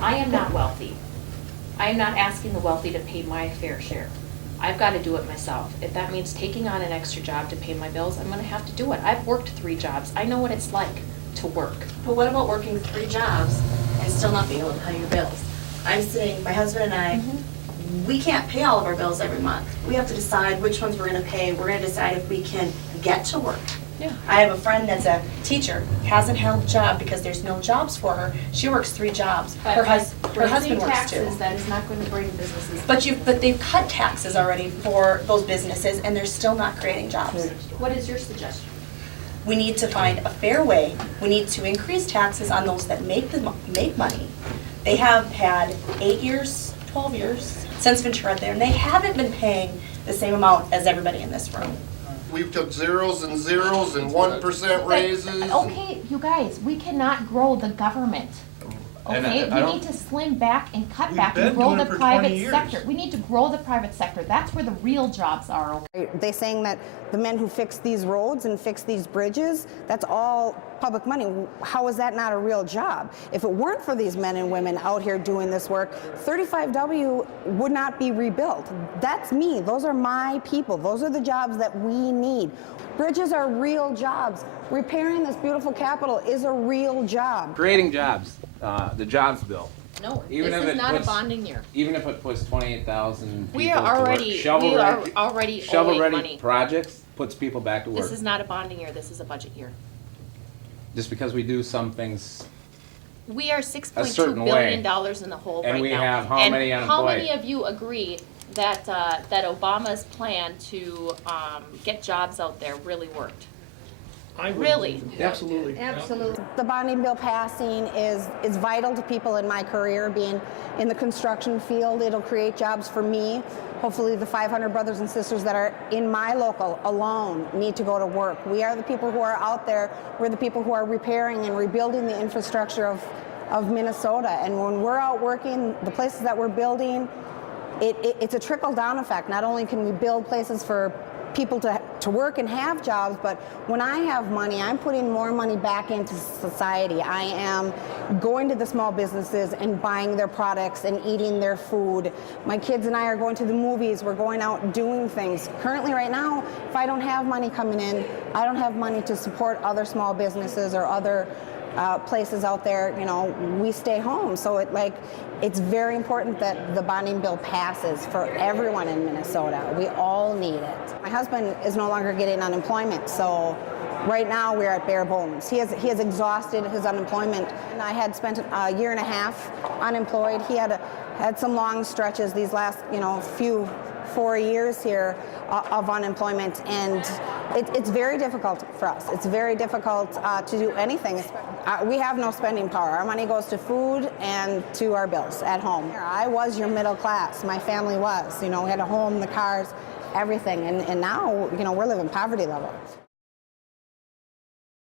I am not wealthy. I am not asking the wealthy to pay my fair share. I've got to do it myself. If that means taking on an extra job to pay my bills, I'm going to have to do it. I've worked 3 jobs. I know what it's like to work. But what about working 3 jobs and still not being able to pay your bills? I'm saying, my husband and I, we can't pay all of our bills every month. We have to decide which ones we're going to pay. We're going to decide if we can get to work. Yeah. I have a friend that's a teacher, hasn't held a job because there's no jobs for her. She works 3 jobs. Her husband works 2. Taxes, that is not going to bring businesses. But they've cut taxes already for those businesses, and they're still not creating jobs. What is your suggestion? We need to find a fair way. We need to increase taxes on those that make money. They have had 8 years, 12 years since Ventura there, and they haven't been paying the same amount as everybody in this room. We've took zeros and 1% raises. Okay, you guys, we cannot grow the government. Okay, we need to slim back and cut back and grow the private sector. We need to grow the private sector. That's where the real jobs are, okay? They're saying that the men who fix these roads and fix these bridges, that's all public money. How is that not a real job? If it weren't for these men and women out here doing this work, 35W would not be rebuilt. That's me. Those are my people. Those are the jobs that we need. Bridges are real jobs. Repairing this beautiful Capitol is a real job. Creating jobs, the jobs bill. No, Even this if is it not a puts- bonding year. Even if it puts 28,000 people We are already, to work, we are already owing shovel-ready money. projects puts people back to work. This is not a bonding year, this is a budget year. Just because we do some things, We are $6.2 certain billion way. in the hole And right we now. have how many And how unemployed? many of you agree that, that Obama's plan to, get jobs out there really worked? Really? Absolutely. Absolutely. The bonding bill passing is vital to people in my career, being in the construction field. It'll create jobs for me. Hopefully the 500 brothers and sisters that are in my local alone need to go to work. We are the people who are out there. We're the people who are repairing and rebuilding the infrastructure of Minnesota. And when we're out working, the places that we're building, it's a trickle-down effect. Not only can we build places for people to work and have jobs, but when I have money, I'm putting more money back into society. I am going to the small businesses and buying their products and eating their food. My kids and I are going to the movies. We're going out doing things. Currently, right now, if I don't have money coming in, I don't have money to support other small businesses or other places out there. You know, we stay home. So it's very important that the bonding bill passes for everyone in Minnesota. We all need it. My husband is no longer getting unemployment, so right now we're at bare bones. He has exhausted his unemployment. And I had spent a year and a half unemployed. He had some long stretches these last, 4 years here of unemployment, and it's very difficult for us. It's very difficult to do anything. We have no spending power. Our money goes to food and to our bills at home. I was your middle class. My family was. We had a home, the cars, everything, and now we're living poverty level.